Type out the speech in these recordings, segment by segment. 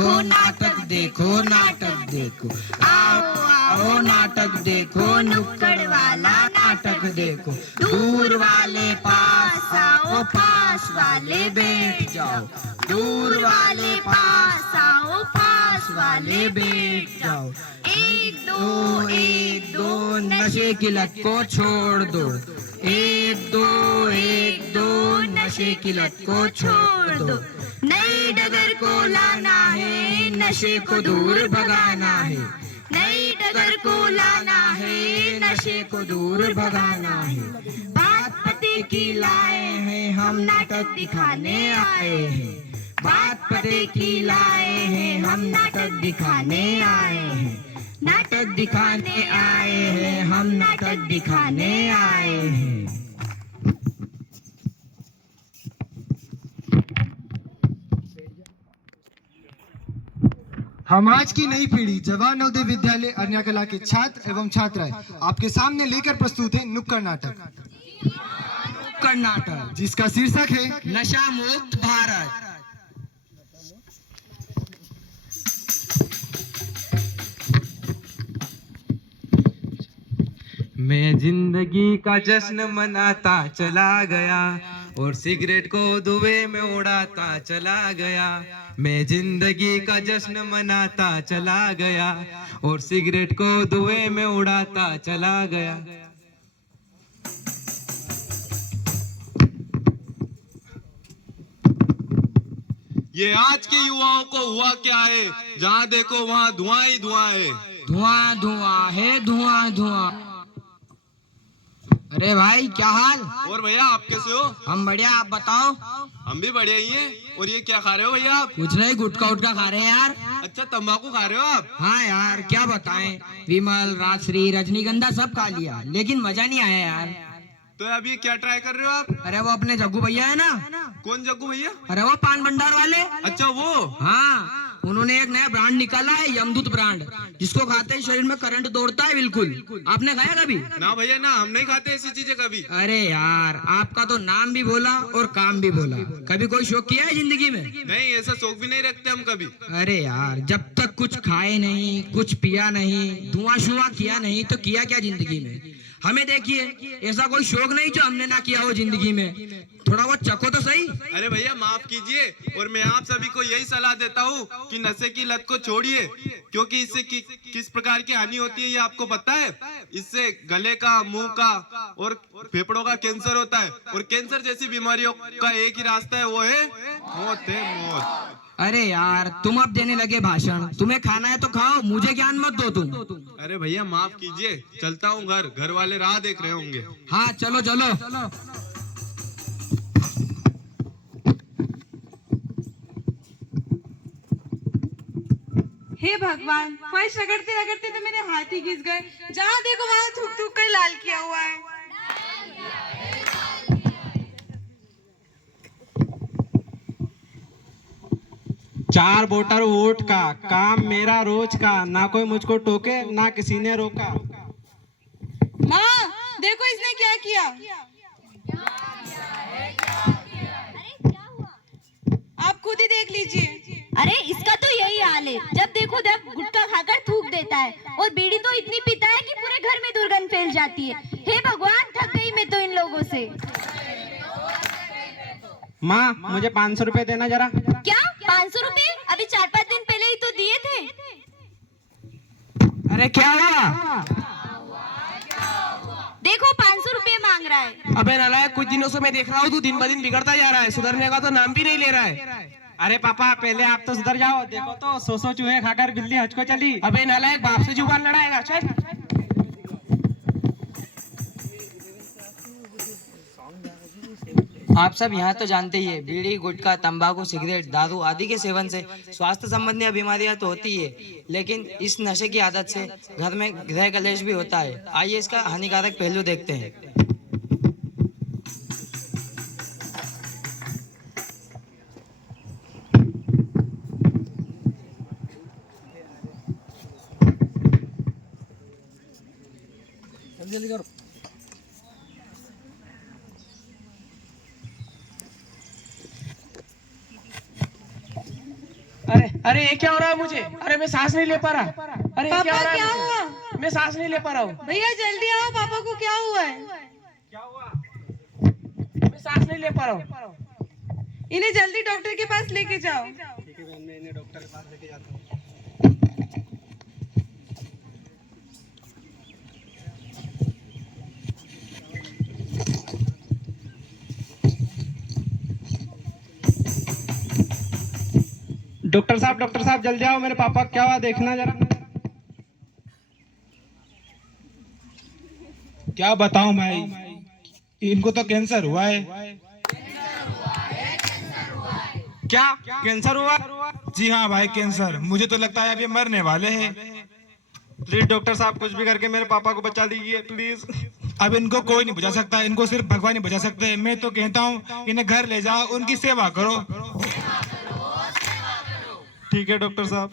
देखो नाटक देखो नाटक देखो, आओ आओ नाटक देखो, नुक्कड़ वाला नाटक देखो। दूर वाले पास आओ, पास वाले बैठ जाओ, दूर वाले पास आओ, पास वाले बैठ जाओ। एक दो नशे की लत को छोड़ दो, एक दो नशे की लत को छोड़ दो। नई डगर को लाना है, नशे को दूर भगाना है, नई डगर को लाना है, नशे को दूर भगाना है। बात पते की लाए हैं, हम नाटक दिखाने आए हैं, बात पते की लाए हैं, हम नाटक दिखाने आए हैं, नाटक दिखाने आए हैं, हम नाटक दिखाने आए हैं। हम आज की नई पीढ़ी जवाहर नवोदय विद्यालय अन्या कला के छात्र एवं छात्राएं आपके सामने लेकर प्रस्तुत है नुक्कड़ नाटक। नुक्कड़ नाटक जिसका शीर्षक है नशा मुक्त भारत। मैं जिंदगी का जश्न मनाता चला गया और सिगरेट को धुएं में उड़ाता चला गया। मैं जिंदगी का जश्न मनाता चला गया और सिगरेट को धुएं में उड़ाता चला गया। ये आज के युवाओं को हुआ क्या है, जहाँ देखो वहाँ धुआं ही धुआं है। धुआं धुआं है, धुआं धुआं। अरे भाई क्या हाल? और भैया आप कैसे हो? हम बढ़िया, आप बताओ। हम भी बढ़िया ही हैं। और ये क्या खा रहे हो भैया आप? कुछ नहीं, गुटखा उटका खा रहे हैं यार। अच्छा तंबाकू खा रहे हो आप? हाँ यार क्या बताएं, विमल, राजश्री, रजनीगंधा सब खा लिया लेकिन मजा नहीं आया यार। तो अभी क्या ट्राई कर रहे हो आप? अरे वो अपने जग्गू भैया है ना। कौन जग्गू भैया? अरे वो पान भंडार वाले। अच्छा वो। हाँ, उन्होंने एक नया ब्रांड निकाला है, यमदूत ब्रांड, जिसको खाते ही शरीर में करंट दौड़ता है बिल्कुल। आपने खाया कभी? ना भैया ना, हम नहीं खाते ऐसी चीजें कभी। अरे यार आपका तो नाम भी बोला और काम भी बोला। कभी कोई शौक किया है जिंदगी में? नहीं, ऐसा शौक भी नहीं रखते हम कभी। अरे यार जब तक कुछ खाए नहीं, कुछ पिया नहीं, धुआं शुआं किया नहीं तो किया क्या जिंदगी में? हमें देखिए, ऐसा कोई शौक नहीं जो हमने ना किया हो जिंदगी में। थोड़ा बहुत चखो तो सही। अरे भैया माफ कीजिए, और मैं आप सभी को यही सलाह देता हूँ कि नशे की लत को छोड़िए, क्योंकि इससे किस प्रकार की हानि होती है ये आपको पता है? इससे गले का, मुंह का और फेफड़ों का कैंसर होता है, और कैंसर जैसी बीमारियों का एक ही रास्ता है, वो है मौत है मौत। अरे यार तुम अब देने लगे भाषण, तुम्हें खाना है तो खाओ, मुझे ज्ञान मत दो तुम। अरे भैया माफ कीजिए, चलता हूँ घर वाले राह देख रहे होंगे। हाँ चलो चलो। हे भगवान, फर्श रगड़ते रगड़ते तो मेरे हाथ ही घिस गए। जहाँ देखो वहाँ थूक थूक कर लाल किया हुआ है। चार बोतल वोट का, काम मेरा रोज का, ना कोई मुझको टोके ना किसी ने रोका। माँ देखो इसने क्या किया। आप खुद ही देख लीजिए। अरे इसका तो यही हाल है, जब देखो जब गुटखा खाकर थूक देता है, और बीड़ी तो इतनी पीता है कि पूरे घर में दुर्गंध फैल जाती है। हे भगवान, थक गई मैं तो इन लोगों से। माँ मुझे 500 रुपए देना जरा। क्या 500 रुपए? अभी 4-5 दिन पहले ही तो दिए थे। अरे क्या हुआ? देखो 500 रुपए मांग रहा है। अबे नालायक, कुछ दिनों से मैं देख रहा हूँ तू दिन ब दिन बिगड़ता जा रहा है, सुधरने का तो नाम भी नहीं ले रहा है। अरे पापा पहले आप तो सुधर जाओ, देखो तो 100 चूहे खाकर बिल्ली हज को चली। अबे नालायक, बाप से जुबान लड़ाएगा? चल। आप सब यहाँ तो जानते ही है, बीड़ी, गुटखा, तंबाकू, सिगरेट, दारू आदि के सेवन से स्वास्थ्य संबंधी बीमारियां तो होती है, लेकिन इस नशे की आदत से घर में गृह कलेश भी होता है। आइए इसका हानिकारक पहलू देखते हैं। जल्दी करो। अरे अरे ये क्या हो रहा है मुझे? अरे मैं सांस नहीं ले पा रहा। अरे ये क्या पापा हो रहा क्या है मुझे? हुआ? मैं सांस नहीं ले पा रहा हूँ। भैया जल्दी आओ, पापा को क्या हुआ है? मैं सांस नहीं ले पा रहा हूँ। इन्हें जल्दी डॉक्टर के पास लेके जाओ। डॉक्टर साहब जल्दी आओ, मेरे पापा क्या हुआ देखना जरा। क्या बताऊं भाई, इनको तो कैंसर हुआ है। क्या कैंसर हुआ? जी हाँ भाई, कैंसर। मुझे तो लगता है अब ये मरने वाले हैं। प्लीज डॉक्टर साहब कुछ भी करके मेरे पापा को बचा लीजिए प्लीज। अब इनको कोई नहीं बचा सकता, इनको सिर्फ भगवान ही बचा सकते हैं। मैं तो कहता हूँ इन्हें घर ले जाओ, उनकी सेवा करो। ठीक है डॉक्टर साहब।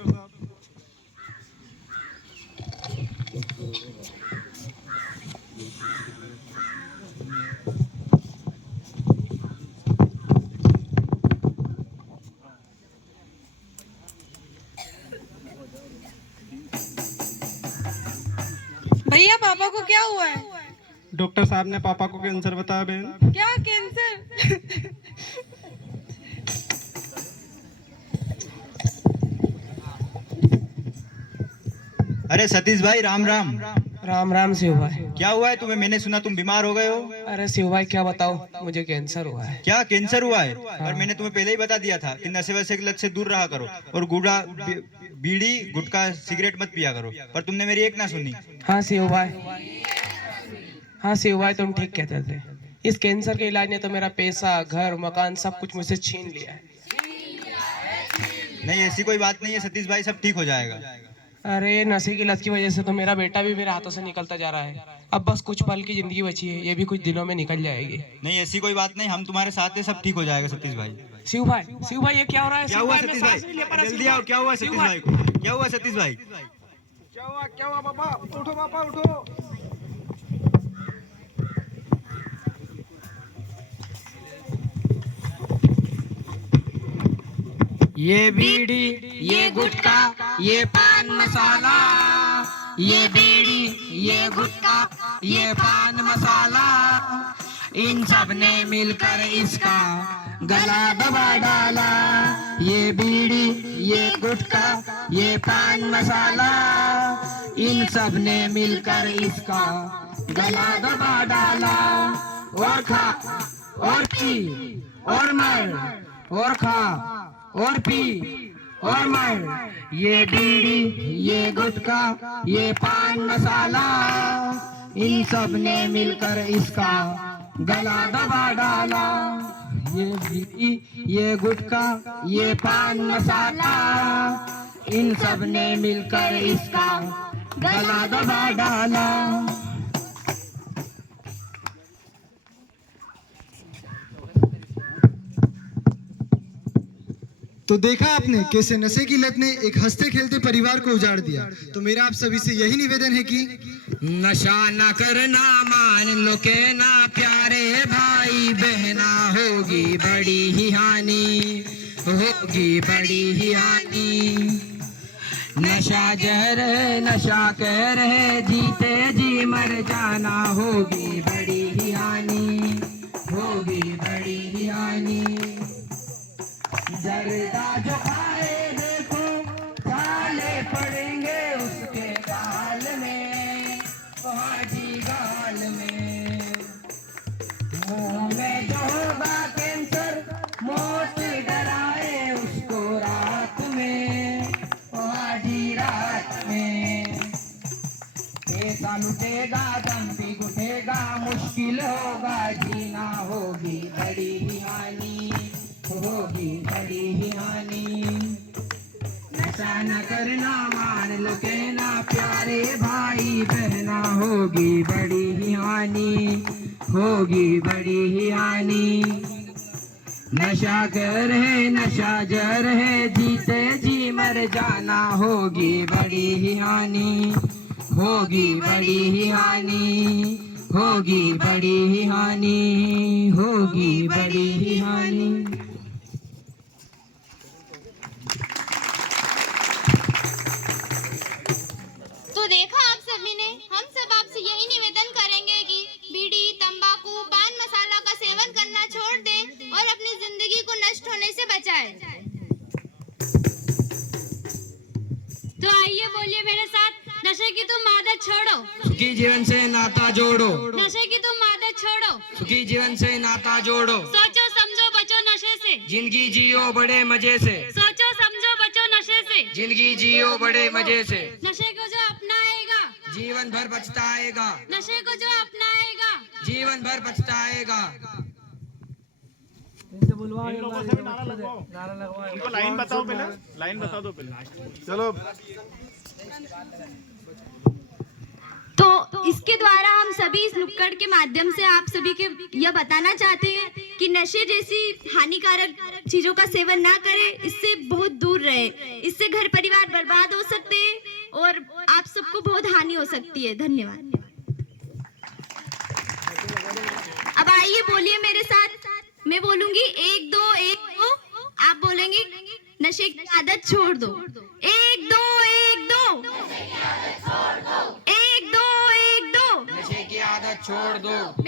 भैया पापा को क्या हुआ है? डॉक्टर साहब ने पापा को कैंसर बताया बहन। क्या कैंसर? अरे सतीश भाई, राम राम। राम राम शिव भाई। क्या हुआ है तुम्हें? मैंने सुना तुम बीमार हो गए हो। अरे शिव भाई क्या बताओ, मुझे कैंसर हुआ है। क्या कैंसर हुआ है? और मैंने तुम्हें पहले ही बता दिया था कि नशे वशे की लत से दूर रहा करो और बीड़ी गुटखा सिगरेट मत पिया करो, पर तुमने मेरी एक ना सुनी। हाँ शिव भाई, हाँ शिव भाई तुम ठीक कहते थे। इस कैंसर के इलाज ने तो मेरा पैसा, घर, मकान सब कुछ मुझसे छीन लिया है। नहीं, ऐसी कोई बात नहीं है सतीश भाई, सब ठीक हो जाएगा। अरे नशे की लत की वजह से तो मेरा बेटा भी मेरे हाथों से निकलता जा रहा है। अब बस कुछ पल की जिंदगी बची है, ये भी कुछ दिनों में निकल जाएगी। नहीं, ऐसी कोई बात नहीं, हम तुम्हारे साथ हैं, सब ठीक हो जाएगा सतीश भाई। शिव भाई ये क्या हो रहा है? क्या हुआ सतीश भाई? जल्दी आओ, क्या हुआ सतीश भाई को? क्या हुआ सतीश भाई? क्या हुआ पापा? उठो पापा उठो। ये बीड़ी, ये गुटखा, ये पान मसाला, ये बीड़ी, ये गुटखा, ये पान मसाला, इन सब ने मिलकर इसका गला दबा डाला। ये बीड़ी, ये गुटखा, ये पान मसाला, इन सब ने मिलकर इसका गला दबा डाला। और खा और पी और मर, और खा और पी और मर। ये बीड़ी, ये गुटखा, ये पान मसाला, इन सब ने मिलकर इसका गला दबा डाला। ये बीड़ी, ये गुटखा, ये पान मसाला, इन सब ने मिलकर इसका गला दबा डाला। तो देखा आपने कैसे नशे की लत ने एक हंसते खेलते परिवार को उजाड़ दिया। तो मेरा आप सभी से यही निवेदन है कि नशा न करना, मान लो के ना प्यारे भाई बहना, होगी बड़ी ही हानि, होगी बड़ी ही हानि। नशा जहर है, नशा कहर है, जीते जी मर जाना, होगी बड़ी ही हानि, होगी बड़ी ही हानि। जर्दा जो खाए देखो, साले पड़ेंगे उसके गाल में, हाजी गाल में। मुंह में जो होगा कैंसर, मौत डराए उसको रात में, हाजी रात में। पैसा लुटेगा, दम भी घुटेगा, मुश्किल होगा जीना, होगी बड़ी ही हानि, होगी बड़ी ही हानि। नशा न करना, मान लो कहना प्यारे भाई बहना, होगी बड़ी ही हानि, होगी बड़ी ही हानि। नशा कर है, नशा जर है, जीते जी मर जाना, होगी बड़ी ही हानि, होगी बड़ी ही हानि, होगी बड़ी ही हानि, होगी बड़ी ही हानि। नशे की तुम आदत छोड़ो, सुखी जीवन से नाता जोड़ो, नशे की तुम आदत छोड़ो, सुखी जीवन से नाता जोड़ो, सोचो समझो बचो नशे से, जिंदगी जियो बड़े मजे से, सोचो समझो बचो नशे से, जिंदगी जियो बड़े मजे से, नशे को जो अपनाएगा, जीवन भर पछताएगा, नशे को जो अपनाएगा, जीवन भर पछताएगा। उनको लाइन बताओ पहले, लाइन बता दो पहले। चलो तो इसके द्वारा हम सभी इस नुक्कड़ के माध्यम से आप सभी के यह बताना चाहते हैं कि नशे जैसी हानिकारक चीजों का सेवन ना करें, इससे बहुत दूर रहे, इससे घर परिवार बर्बाद हो सकते हैं और आप सबको बहुत हानि हो सकती है। धन्यवाद। अब आइए बोलिए मेरे साथ, मैं बोलूंगी 1 2 1 2, आप बोलेंगे नशे की आदत छोड़ दो। 1 2 1 2, 1 2 1 2, नशे की आदत छोड़ दो।